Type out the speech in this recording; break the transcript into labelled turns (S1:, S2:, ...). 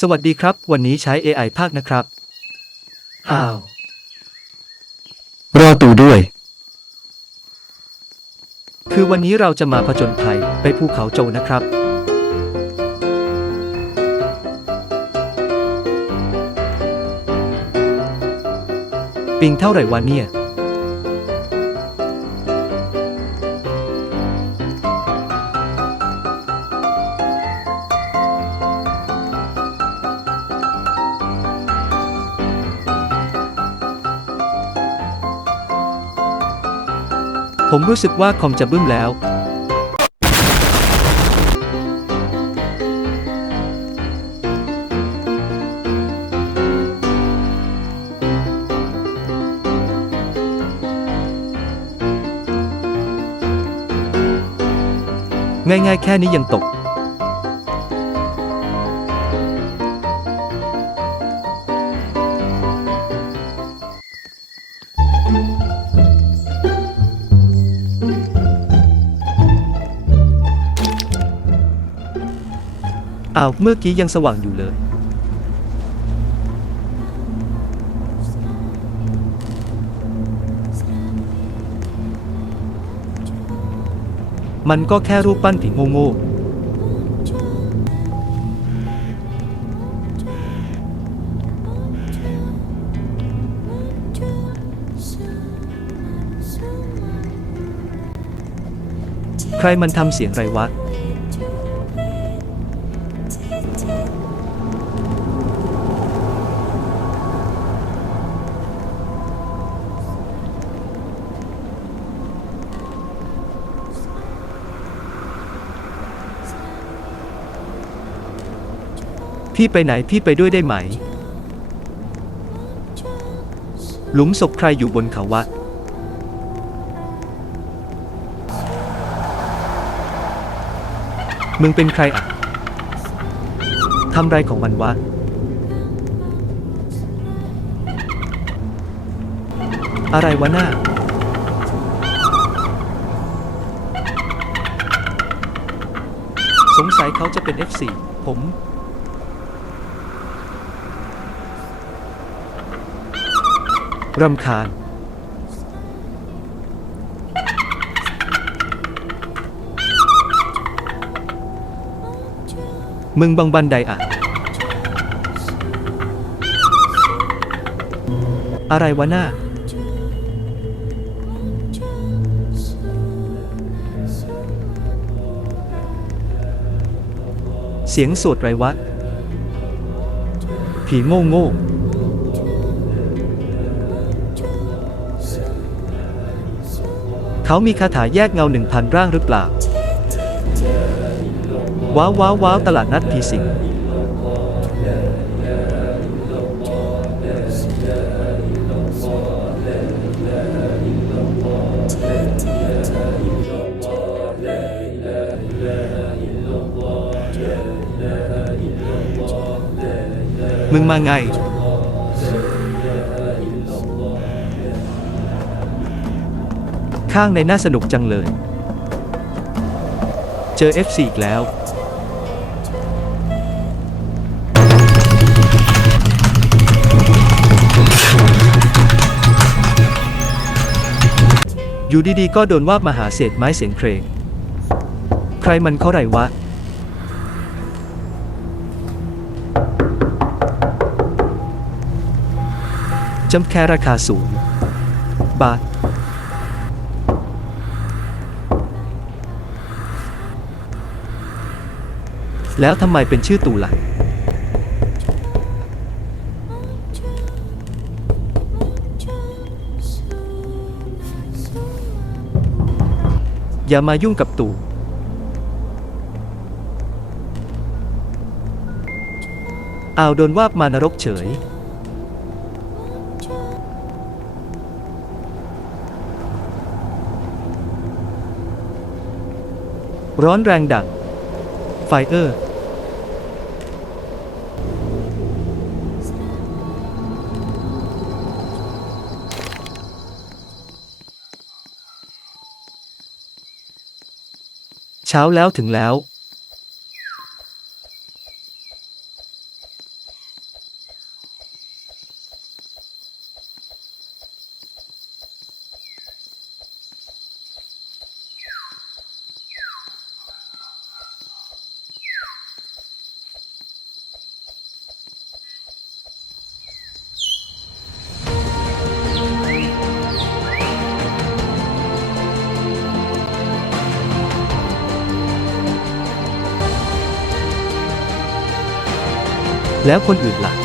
S1: สวัสดีครับ วันนี้ใช้ AI ภาคนะครับ อ้าว
S2: รอตู่ด้วย
S1: คือวันนี้เราจะมาผจญภัยไปภูเขาโจวนะครับ ปิงเท่าไหร่วันเนี่ย ผมรู้สึกว่าคอมจะบึ้มแล้วง่ายๆแค่นี้ยังตก อ้าวเมื่อกี้ยังสว่างอยู่เลย มันก็แค่รูปปั้นผีโง่ๆใครมันทำเสียงไรวะ พี่ไปไหนพี่ไปด้วยได้ไหม หลุมศพใครอยู่บนเขาวะ มึงเป็นใครอะ ทำไรของมันวะ อะไรวะหน้าสงสัยเขาจะเป็น F4 ผม รำคาญ มึงบังบันไดอะ อะไรวะหน้า เสียงสวดไรวะ ผีโง่โง่ เขามีคาถาแยกเงาหนึ่งพันร่างหรือเปล่า ว้าวว้าวว้าวตลาดนัดผีสิงมึงมาไง ข้างในน่าสนุกจังเลย เจอ F4 อีกแล้ว อยู่ดีๆ ก็โดนว่าบมาหาเศษไม้เสียงเพลง ใครมันเขาไรวะจำแค่ราคาสูงบาท แล้วทำไมเป็นชื่อตูล่ะอย่ามายุ่งกับตู่อาวโดนว่าบมานรกเฉย ร้อนแรงดัง เออร์เช้าแล้วถึงแล้ว แล้วคนอื่นล่ะ